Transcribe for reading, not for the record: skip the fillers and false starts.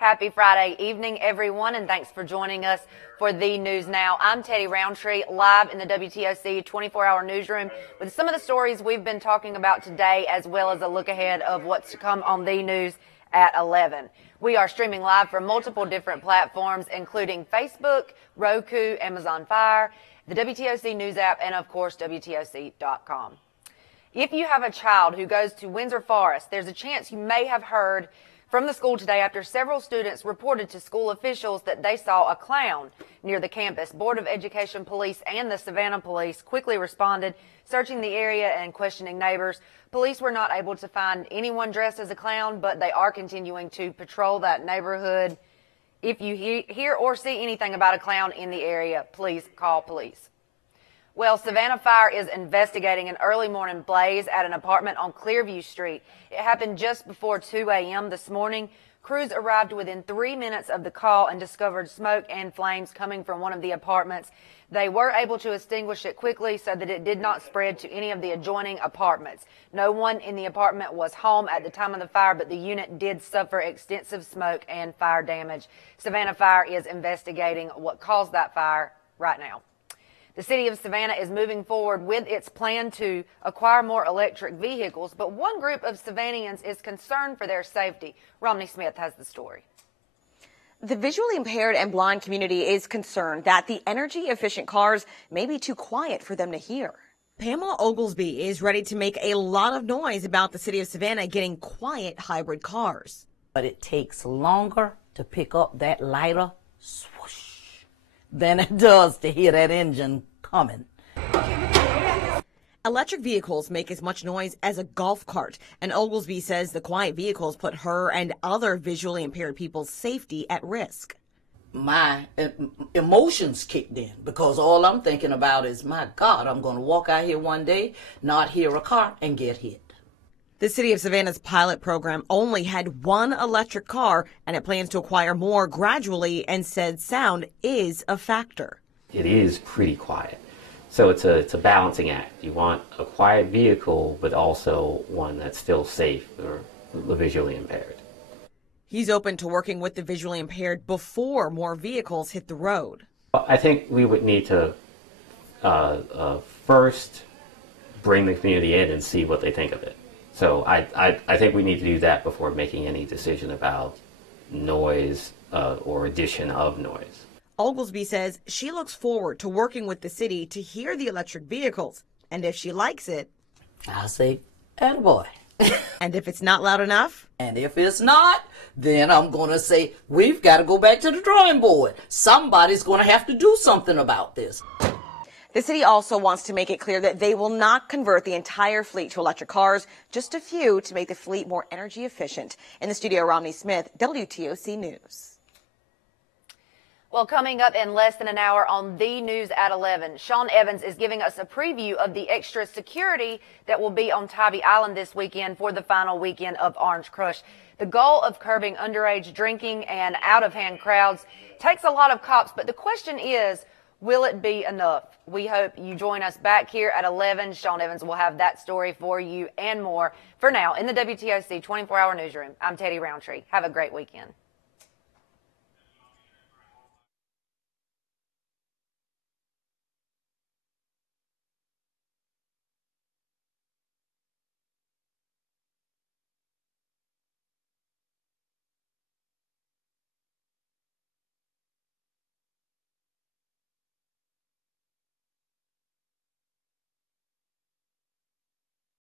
Happy Friday evening, everyone, and thanks for joining us for The News Now. I'm Teddy Roundtree, live in the WTOC 24-hour newsroom with some of the stories we've been talking about today, as well as a look ahead of what's to come on The News at 11. We are streaming live from multiple different platforms, including Facebook, Roku, Amazon Fire, the WTOC News app, and, of course, WTOC.com. If you have a child who goes to Windsor Forest, there's a chance you may have heard from the school today after several students reported to school officials that they saw a clown near the campus. Board of Education Police and the Savannah Police quickly responded, searching the area and questioning neighbors. Police were not able to find anyone dressed as a clown, but they are continuing to patrol that neighborhood. If you hear or see anything about a clown in the area, please call police. Well, Savannah Fire is investigating an early morning blaze at an apartment on Clearview Street. It happened just before 2 a.m. this morning. Crews arrived within 3 minutes of the call and discovered smoke and flames coming from one of the apartments. They were able to extinguish it quickly so that it did not spread to any of the adjoining apartments. No one in the apartment was home at the time of the fire, but the unit did suffer extensive smoke and fire damage. Savannah Fire is investigating what caused that fire right now. The city of Savannah is moving forward with its plan to acquire more electric vehicles, but one group of Savannahans is concerned for their safety. Romney Smith has the story. The visually impaired and blind community is concerned that the energy-efficient cars may be too quiet for them to hear. Pamela Oglesby is ready to make a lot of noise about the city of Savannah getting quiet hybrid cars. But it takes longer to pick up that lighter swoosh than it does to hear that engine coming. Electric vehicles make as much noise as a golf cart, and Oglesby says the quiet vehicles put her and other visually impaired people's safety at risk. My emotions kicked in because all I'm thinking about is, my God, I'm going to walk out here one day, not hear a car, and get hit. The city of Savannah's pilot program only had one electric car, and it plans to acquire more gradually and said sound is a factor. It is pretty quiet. So it's a balancing act. You want a quiet vehicle, but also one that's still safe for the visually impaired. He's open to working with the visually impaired before more vehicles hit the road. I think we would need to first bring the community in and see what they think of it. So I think we need to do that before making any decision about noise or addition of noise. Oglesby says she looks forward to working with the city to hear the electric vehicles. And if she likes it, I'll say, attaboy. And if it's not loud enough? And if it's not, then I'm going to say, we've got to go back to the drawing board. Somebody's going to have to do something about this. The city also wants to make it clear that they will not convert the entire fleet to electric cars, just a few to make the fleet more energy efficient. In the studio, Romney Smith, WTOC News. Well, coming up in less than an hour on The News at 11, Sean Evans is giving us a preview of the extra security that will be on Tybee Island this weekend for the final weekend of Orange Crush. The goal of curbing underage drinking and out-of-hand crowds takes a lot of cops, but the question is, will it be enough? We hope you join us back here at 11. Sean Evans will have that story for you and more. For now, in the WTOC 24-hour newsroom, I'm Teddy Roundtree. Have a great weekend.